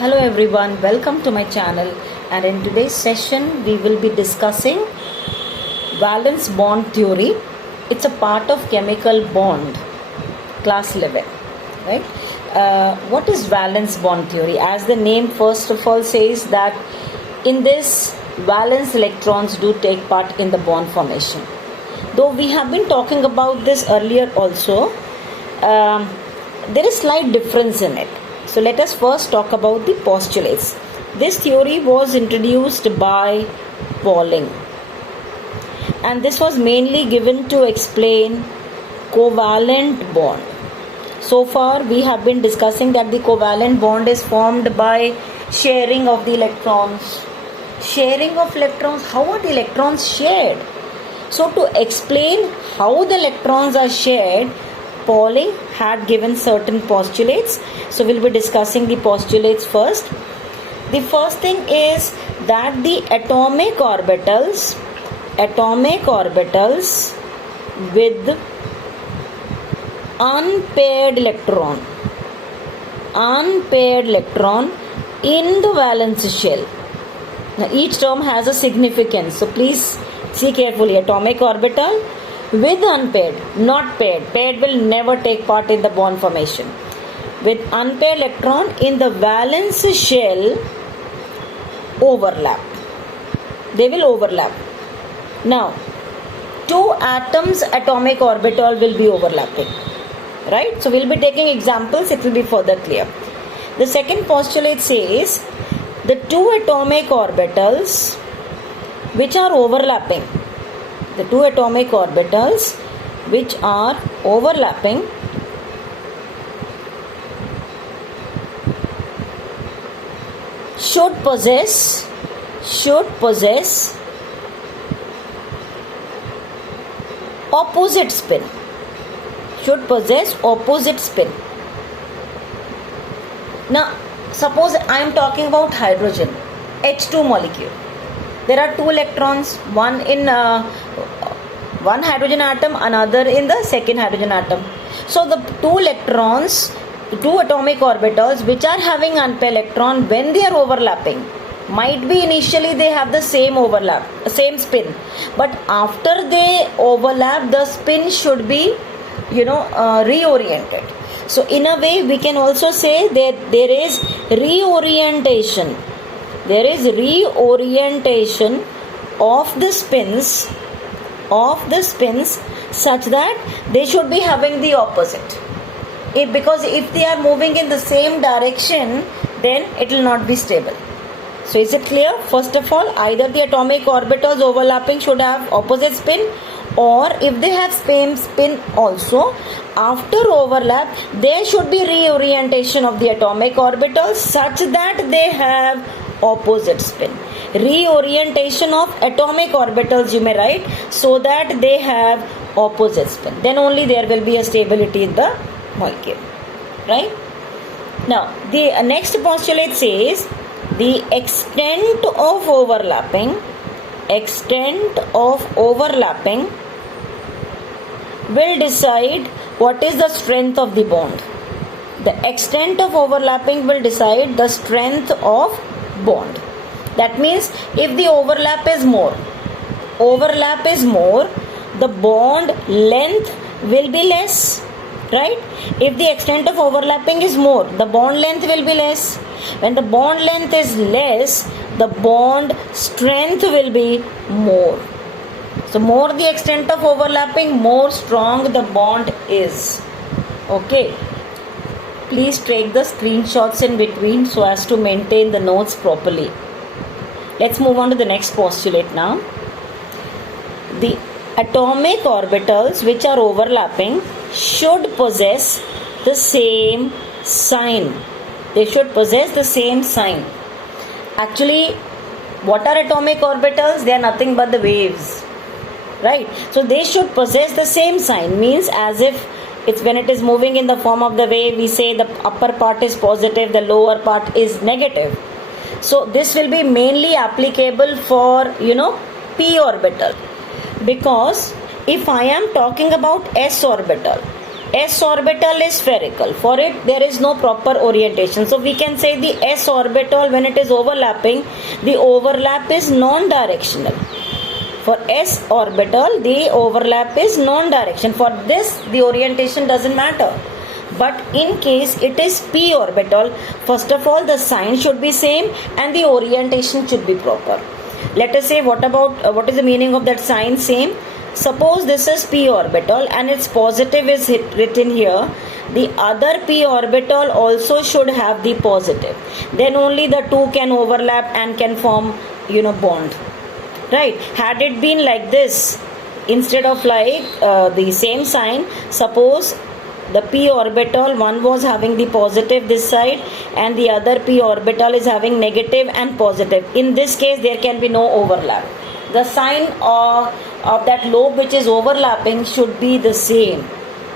Hello everyone, welcome to my channel, and in today's session we will be discussing valence bond theory. It's a part of chemical bond, class 11, right? What is valence bond theory? As the name first of all says that in this valence electrons do take part in the bond formation. Though we have been talking about this earlier also, there is slight difference in it. So let us first talk about the postulates. This theory was introduced by Pauling, and this was mainly given to explain covalent bond. So far we have been discussing that the covalent bond is formed by sharing of the electrons. Sharing of electrons, how are the electrons shared? So to explain how the electrons are shared, Pauling had given certain postulates. So we'll be discussing the postulates first. The first thing is that the atomic orbitals with unpaired electron in the valence shell. Now each term has a significance, so please see carefully. Atomic orbital with unpaired, not paired. Paired will never take part in the bond formation. With unpaired electron in the valence shell overlap. They will overlap. Now, two atoms atomic orbital will be overlapping. Right? So we'll be taking examples, it will be further clear. The second postulate says the two atomic orbitals which are overlapping. The two atomic orbitals which are overlapping should possess opposite spin. Now suppose I am talking about hydrogen, H2 molecule. There are two electrons, one in one hydrogen atom, another in the second hydrogen atom. So the two electrons, two atomic orbitals which are having unpaired electron, when they are overlapping, might be initially they have the same spin, but after they overlap, the spin should be reoriented. So in a way we can also say that there is reorientation of the spins such that they should be having the opposite. Because if they are moving in the same direction, then it will not be stable. So is it clear? First of all, either the atomic orbitals overlapping should have opposite spin, or if they have same spin also, after overlap there should be reorientation of the atomic orbitals such that they have opposite spin. Reorientation of atomic orbitals, you may write, so that they have opposite spin. Then only there will be a stability in the molecule. Right? Now, the next postulate says the extent of overlapping will decide what is the strength of the bond. The extent of overlapping will decide the strength of bond. That means if the overlap is more, the bond length will be less. Right? If the extent of overlapping is more, the bond length will be less. When the bond length is less, the bond strength will be more. So more the extent of overlapping, more strong the bond is. Okay. Please take the screenshots in between so as to maintain the notes properly. Let's move on to the next postulate now. The atomic orbitals which are overlapping should possess the same sign. They should possess the same sign. Actually, what are atomic orbitals? They are nothing but the waves. Right? So they should possess the same sign. Means as if it's when it is moving in the form of the wave, we say the upper part is positive, the lower part is negative. So this will be mainly applicable for p orbital, because if I am talking about s orbital, S orbital is spherical. For it, there is no proper orientation. So we can say the S orbital, when it is overlapping, the overlap is non-directional. For S orbital, the overlap is non-direction. For this, the orientation doesn't matter. But in case it is p orbital, first of all, the sign should be same and the orientation should be proper. Let us say, what is the meaning of that sign same? Suppose this is p orbital and its positive is written here. The other p orbital also should have the positive. Then only the two can overlap and can form, bond. Right? Had it been like this, instead of like the same sign, suppose the p orbital, one was having the positive this side and the other p orbital is having negative and positive. In this case, there can be no overlap. The sign of that lobe which is overlapping should be the same.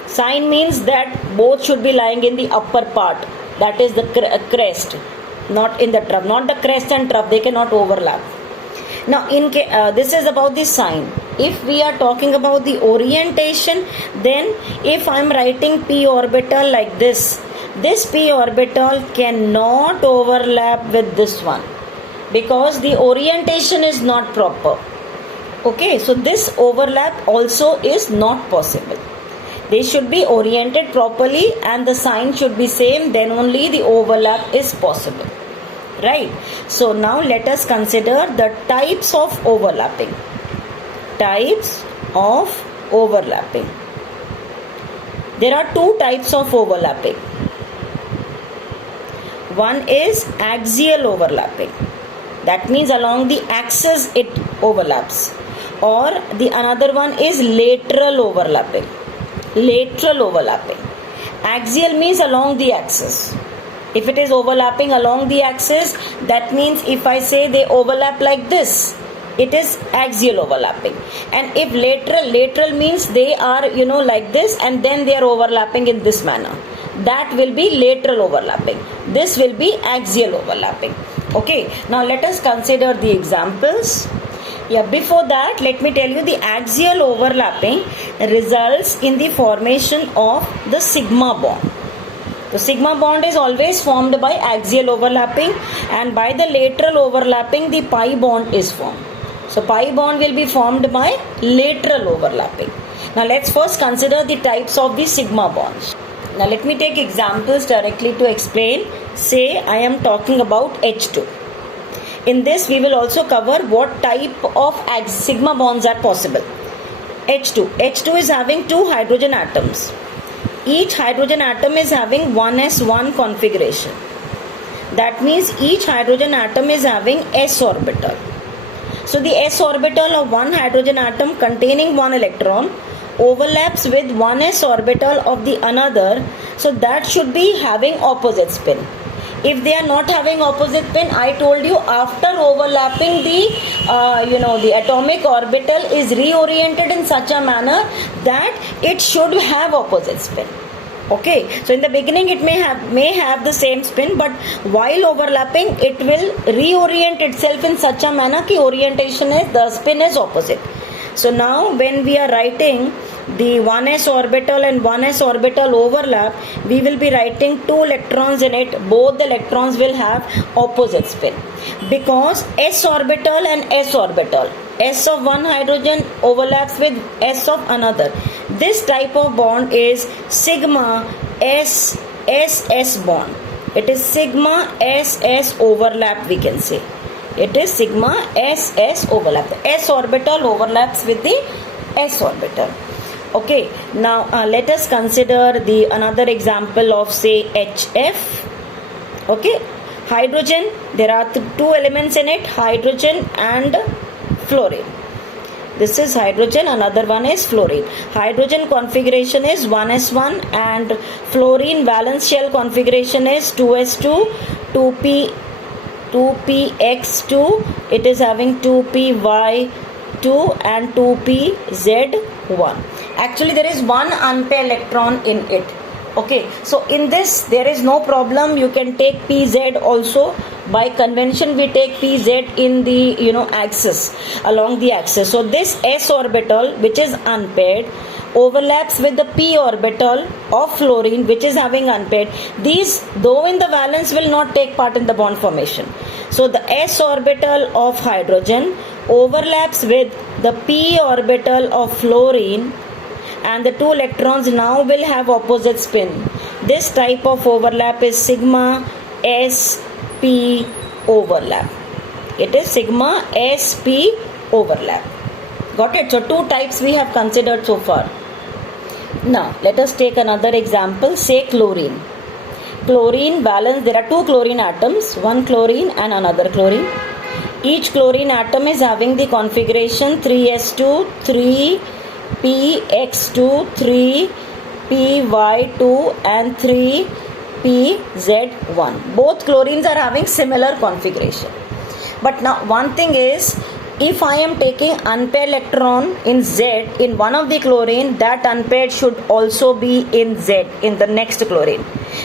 Sign means that both should be lying in the upper part, that is the crest, not in the trough. Not the crest and trough, they cannot overlap. Now this is about the sign. If we are talking about the orientation, then if I am writing p orbital like this p orbital cannot overlap with this one, because the orientation is not proper. Okay, so this overlap also is not possible. They should be oriented properly and the sign should be same, then only the overlap is possible. Right? So now let us consider the types of overlapping. Types of overlapping. There are two types of overlapping. One is axial overlapping. That means along the axis it overlaps. Or the another one is lateral overlapping. Lateral overlapping. Axial means along the axis. If it is overlapping along the axis, that means if I say they overlap like this, it is axial overlapping. And if lateral means they are like this and then they are overlapping in this manner, that will be lateral overlapping. This will be axial overlapping. Okay, now let us consider the examples. Before that, let me tell you, the axial overlapping results in the formation of the sigma bond. The sigma bond is always formed by axial overlapping, and by the lateral overlapping the pi bond is formed. So pi bond will be formed by lateral overlapping. Now let's first consider the types of the sigma bonds. Now let me take examples directly to explain. Say I am talking about H2. In this we will also cover what type of sigma bonds are possible. H2 is having two hydrogen atoms. Each hydrogen atom is having 1s1 configuration. That means each hydrogen atom is having s orbital. So the s orbital of one hydrogen atom containing one electron overlaps with 1s orbital of the another, so that should be having opposite spin. If they are not having opposite spin, I told you, after overlapping the atomic orbital is reoriented in such a manner that it should have opposite spin. Okay, so in the beginning it may have the same spin, but while overlapping it will reorient itself in such a manner that the spin is opposite. So now when we are writing the 1s orbital and 1s orbital overlap, we will be writing two electrons in it. Both the electrons will have opposite spin, because s orbital and s orbital, s of one hydrogen overlaps with s of another. This type of bond is sigma s bond. It is sigma s overlap, we can say. It is sigma s overlap. The s orbital overlaps with the s orbital. Okay, now let us consider the another example of, say, HF. Okay, hydrogen, there are two elements in it, hydrogen and fluorine. This is hydrogen, another one is fluorine. Hydrogen configuration is 1s1 and fluorine valence shell configuration is 2s2, 2px2. It is having 2py2 and 2pz1. Actually there is one unpaired electron in it. Okay, so in this there is no problem. You can take pz also By convention we take pz in the axis, along the axis. So this s orbital, which is unpaired, overlaps with the p orbital of fluorine, which is having unpaired. These, though in the valence, will not take part in the bond formation. So the s orbital of hydrogen overlaps with the p orbital of fluorine, and the two electrons now will have opposite spin. This type of overlap is sigma sp overlap. It is sigma sp overlap. Got it? So two types we have considered so far. Now let us take another example. Say chlorine. Chlorine valence, there are two chlorine atoms, one chlorine and another chlorine. Each chlorine atom is having the configuration 3s2, 3px2, 3py2 and 3pz1. Both chlorines are having similar configuration. But now one thing is, if I am taking unpaired electron in Z in one of the chlorine, that unpaired should also be in Z in the next chlorine.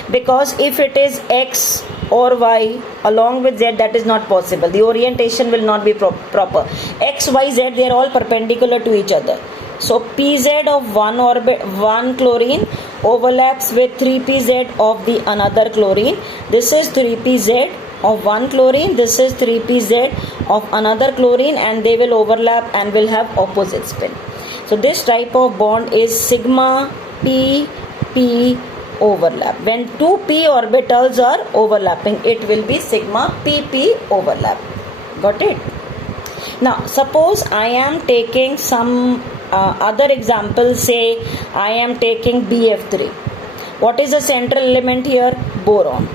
Because if it is X or Y along with Z, that is not possible. The orientation will not be proper. X, Y, Z, they are all perpendicular to each other. So pz of one chlorine overlaps with 3pz of the another chlorine. This is 3pz of one chlorine, this is 3pz of another chlorine, and they will overlap and will have opposite spin. So this type of bond is sigma p overlap. When two p orbitals are overlapping, it will be sigma pp overlap. Got it? Now suppose I am taking some other example. Say I am taking BF3. What is the central element here? Boron.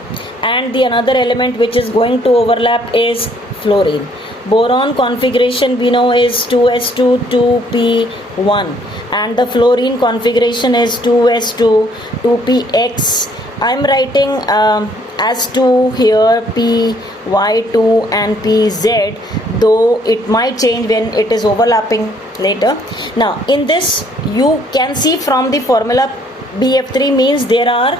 And the another element which is going to overlap is fluorine. Boron configuration we know is 2s2 2p1, and the fluorine configuration is 2s2 2px. I am writing as 2 here, p, y2 and pz, though it might change when it is overlapping later. Now in this you can see from the formula, BF3 means there are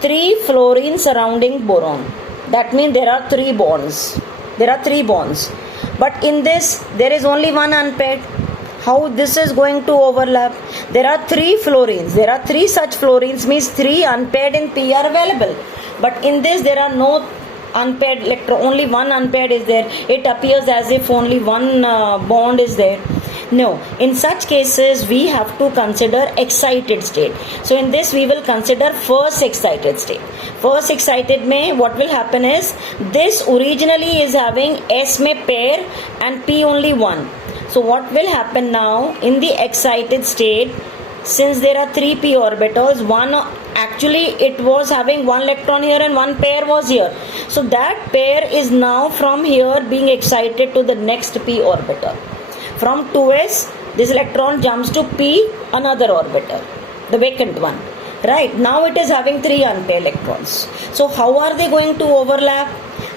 3 fluorines surrounding boron. That means there are 3 bonds. There are 3 bonds. But in this, there is only one unpaired. How this is going to overlap? There are 3 fluorines. There are 3 such fluorines, means 3 unpaired in P are available. But in this, there are no unpaired electron. Only one unpaired is there. It appears as if only one bond is there. No, in such cases we have to consider excited state. So in this we will consider first excited state. First excited mein what will happen is, this originally is having S mein pair and P only one. So what will happen now in the excited state, since there are 3 p orbitals, one actually it was having one electron here and one pair was here. So that pair is now from here being excited to the next p orbital. From 2s, this electron jumps to p, another orbital, the vacant one. Right, now it is having 3 unpaired electrons. So how are they going to overlap?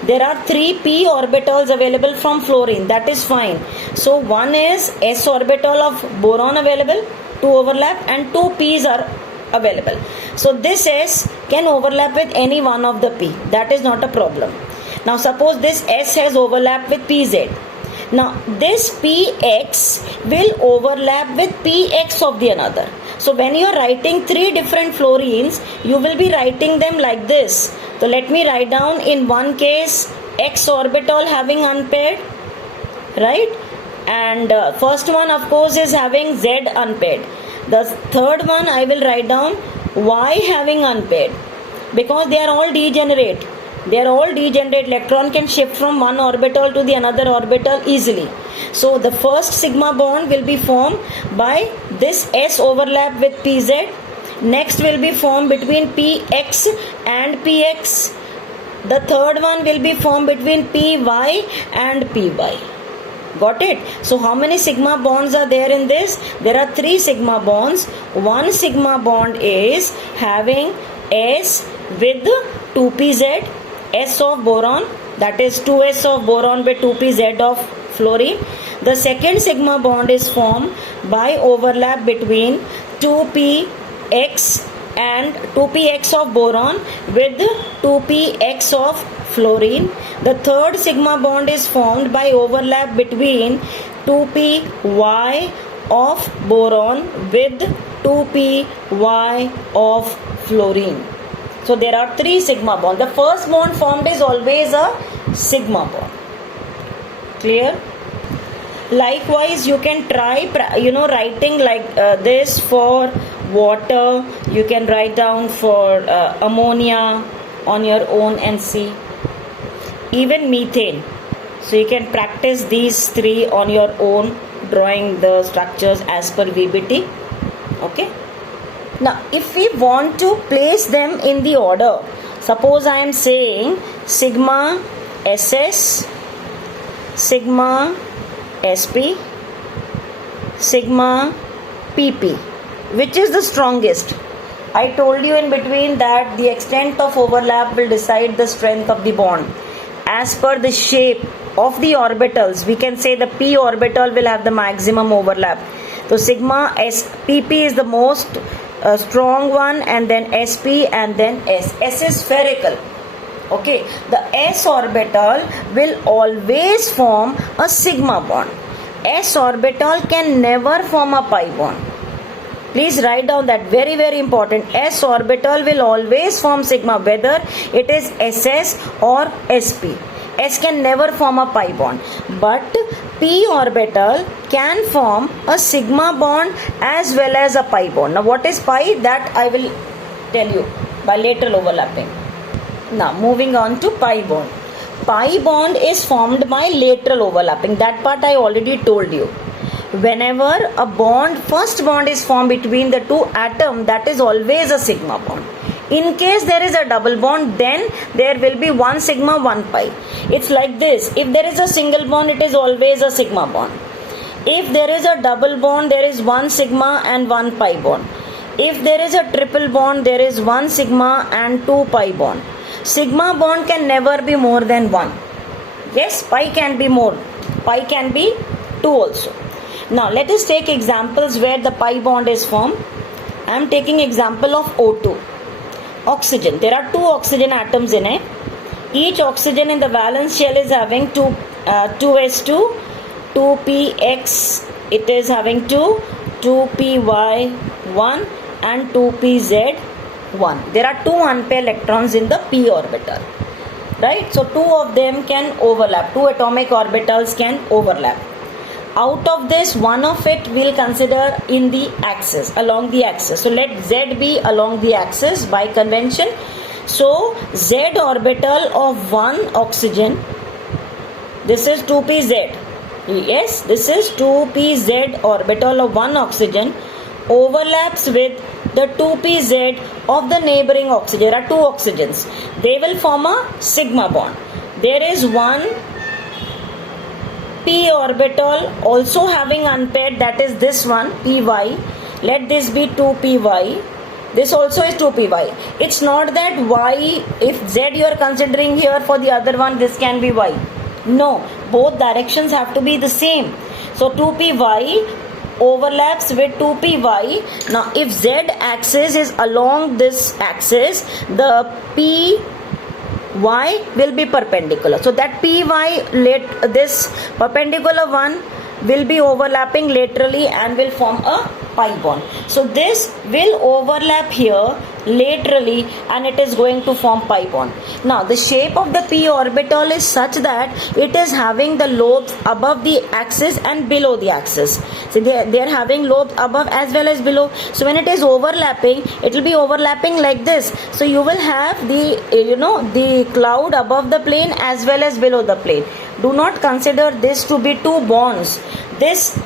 There are 3 p orbitals available from fluorine, that is fine. So one is s orbital of boron available to overlap, and 2 p's are available. So this s can overlap with any one of the p, that is not a problem. Now suppose this s has overlap with pz. Now this px will overlap with px of the another. So when you are writing 3 different fluorines, you will be writing them like this. So let me write down, in one case x orbital having unpaired, right? And first one of course is having z unpaired. The third one I will write down y having unpaired, because they are all degenerate. They are all degenerate. Electron can shift from one orbital to the another orbital easily. So the first sigma bond will be formed by this s overlap with pz. Next will be formed between px and px. The third one will be formed between py and py. Got it? So how many sigma bonds are there in this? There are 3 sigma bonds. One sigma bond is having s with 2pz, s of boron, that is 2s of boron with 2pz of fluorine. The second sigma bond is formed by overlap between 2px and 2px of boron with 2px of fluorine. The third sigma bond is formed by overlap between 2py of boron with 2py of fluorine. So there are 3 sigma bonds. The first bond formed is always a sigma bond. Clear? Likewise, you can try writing like this for water. You can write down for ammonia on your own and see. Even methane. So you can practice these 3 on your own, drawing the structures as per VBT. Okay. Now if we want to place them in the order, suppose I am saying sigma SS, sigma SP, sigma PP, which is the strongest? I told you in between that the extent of overlap will decide the strength of the bond. As per the shape of the orbitals, we can say the p orbital will have the maximum overlap. So sigma PP is the most strong one, and then SP, and then S. S is spherical. Okay, the s orbital will always form a sigma bond. S orbital can never form a pi bond. Please write down that, very very important. S orbital will always form sigma, whether it is SS or SP. S can never form a pi bond, but p orbital can form a sigma bond as well as a pi bond. Now what is pi? That I will tell you by lateral overlapping. Now moving on to pi bond. Pi bond is formed by lateral overlapping. That part I already told you. Whenever a bond, first bond is formed between the 2 atoms, that is always a sigma bond. In case there is a double bond, then there will be 1 sigma, 1 pi. It's like this. If there is a single bond, it is always a sigma bond. If there is a double bond, there is 1 sigma and 1 pi bond. If there is a triple bond, there is 1 sigma and 2 pi bond. Sigma bond can never be more than 1. Yes, pi can be more. Pi can be 2 also. Now let us take examples where the pi bond is formed. I am taking example of O2. Oxygen. There are 2 oxygen atoms in it. Each oxygen in the valence shell is having 2s2, 2px. It is having 2py1 and 2pz1. There are 2 unpaired electrons in the p orbital. Right? So 2 of them can overlap. 2 atomic orbitals can overlap. Out of this, one of it we'll consider in the axis, along the axis. So let Z be along the axis by convention. So Z orbital of 1 oxygen, this is 2pz. Yes, this is 2pz orbital of 1 oxygen overlaps with the 2pz of the neighboring oxygen. There are 2 oxygens. They will form a sigma bond. There is 1 p orbital also having unpaired, that is this one, py. Let this be 2py. This also is 2py. It's not that y, if z you are considering here for the other one, this can be y. No, both directions have to be the same. So 2py overlaps with 2py. Now if z axis is along this axis, the py will be perpendicular. So that py, this perpendicular one will be overlapping laterally and will form a pi bond. So this will overlap here laterally and it is going to form pi bond. Now the shape of the p orbital is such that it is having the lobes above the axis and below the axis. So they are having lobes above as well as below. So when it is overlapping, it will be overlapping like this. So you will have the the cloud above the plane as well as below the plane. Do not consider this to be 2 bonds.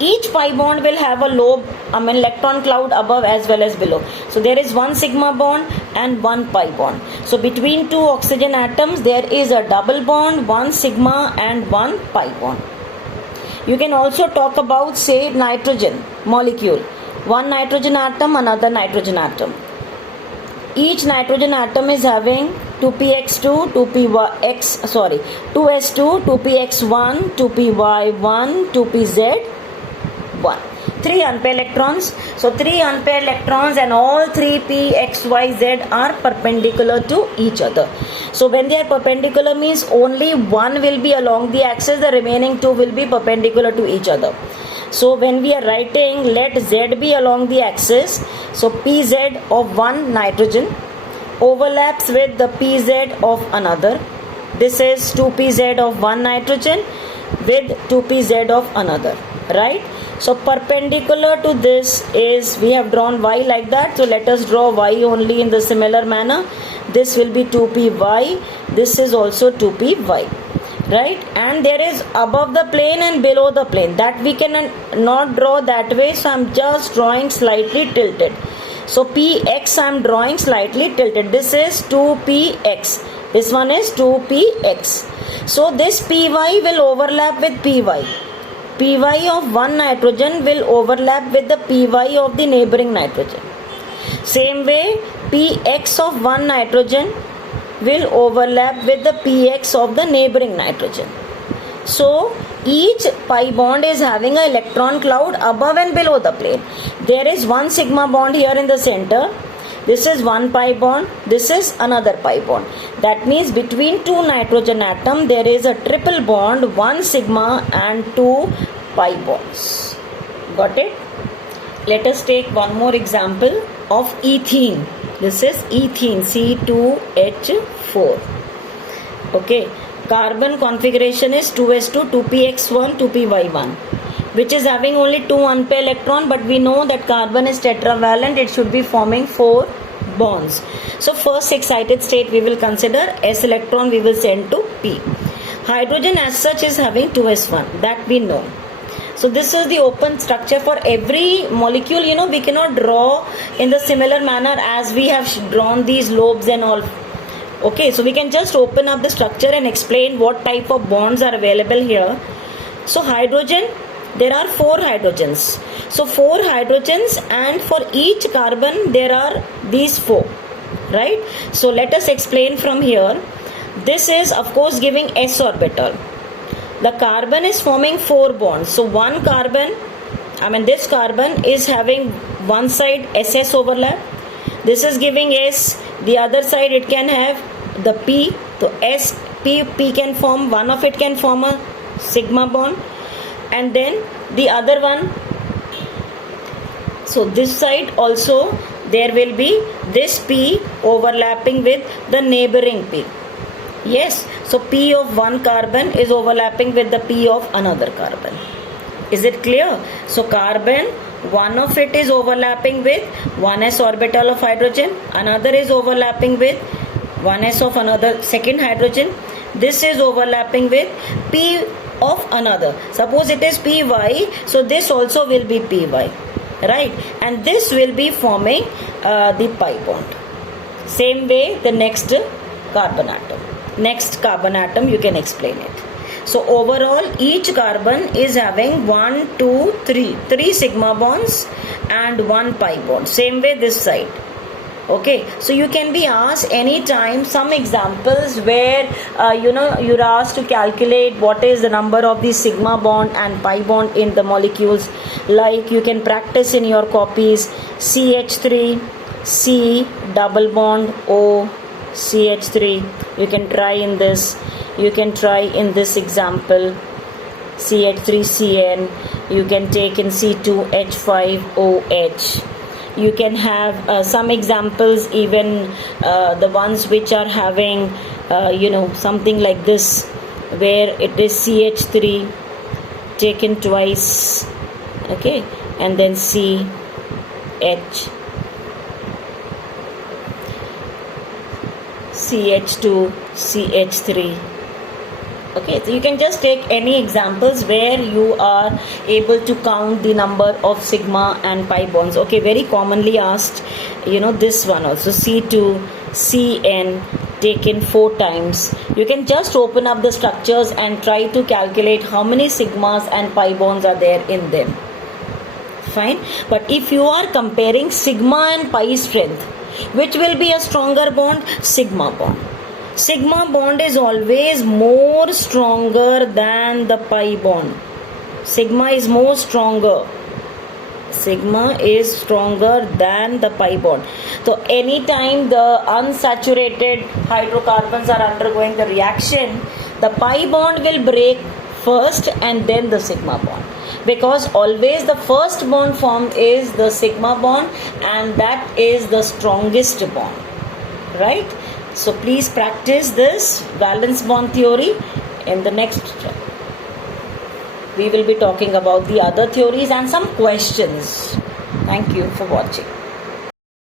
Each pi bond will have a lobe, electron cloud above as well as below. So there is 1 sigma bond and 1 pi bond. So between 2 oxygen atoms there is a double bond, 1 sigma and 1 pi bond. You can also talk about, say, nitrogen molecule. 1 nitrogen atom, another nitrogen atom. Each nitrogen atom is having 2px2, 2s2, 2px1, 2py1, 2pz1. 3 unpaired electrons. So 3 unpaired electrons and all 3 p, x, y, z are perpendicular to each other. So when they are perpendicular means only one will be along the axis, the remaining two will be perpendicular to each other. So when we are writing, let z be along the axis. So pz of one nitrogen overlaps with the pz of another. This is 2pz of one nitrogen with 2pz of another, right? So perpendicular to this is, we have drawn y like that, so let us draw y only in the similar manner. This will be 2py, this is also 2py, right? And there is above the plane and below the plane, that we can not draw that way, so I am just drawing slightly tilted. So px I am drawing slightly tilted, this is 2px, this one is 2px. So this py will overlap with py. Py of one nitrogen will overlap with the py of the neighboring nitrogen. Same way, px of one nitrogen will overlap with the px of the neighboring nitrogen. So each pi bond is having an electron cloud above and below the plane. There is one sigma bond here in the center. This is one pi bond, this is another pi bond. That means between two nitrogen atoms there is a triple bond, one sigma and two pi bonds. Got it? Let us take one more example of ethene. This is ethene, C2H4. Okay, carbon configuration is 2s2, 2px1, 2py1, which is having only 2 unpaired electron, but we know that carbon is tetravalent, it should be forming 4 bonds. So first excited state we will consider, s electron we will send to p. Hydrogen as such is having 2s1, that we know. So this is the open structure for every molecule. You know, we cannot draw in the similar manner as we have drawn these lobes and all. Okay, so we can just open up the structure and explain what type of bonds are available here. So hydrogen, there are 4 hydrogens. So 4 hydrogens, and for each carbon there are these 4, right? So let us explain from here. This is of course giving s orbital. The carbon is forming 4 bonds. So one carbon, this carbon is having one side SS overlap. This is giving S. The other side it can have the P. So S, P can form, one of it can form a sigma bond. And then the other one. So this side also there will be this P overlapping with the neighboring P. Yes, so P of one carbon is overlapping with the P of another carbon. Is it clear? So carbon, one of it is overlapping with 1s orbital of hydrogen, another is overlapping with 1s of another second hydrogen. This is overlapping with P of another. Suppose it is Py, so this also will be Py, right? And this will be forming the pi bond. Same way the next carbon atom. Next carbon atom you can explain it. So overall each carbon is having 1, 2, 3 sigma bonds and 1 pi bond. Same way this side. Okay, so you can be asked anytime some examples where you're asked to calculate what is the number of the sigma bond and pi bond in the molecules. Like you can practice in your copies CH3, C double bond O, CH3. You can try in this. You can try in this example CH3CN. You can take in C2H5OH. You can have some examples, even the ones which are having something like this, where it is CH3 taken twice, okay, and then CH, CH2, CH3. Okay, so you can just take any examples where you are able to count the number of sigma and pi bonds. Okay, very commonly asked, this one also, C2, CN taken 4 times. You can just open up the structures and try to calculate how many sigmas and pi bonds are there in them. Fine. But if you are comparing sigma and pi strength, which will be a stronger bond? Sigma bond. Sigma bond is always more stronger than the pi bond. Sigma is more stronger. sigma is stronger than the pi bond. So anytime the unsaturated hydrocarbons are undergoing the reaction, the pi bond will break first and then the sigma bond, because always the first bond formed is the sigma bond, and that is the strongest bond, right? So please practice this valence bond theory. In the next we will be talking about the other theories and some questions. Thank you for watching.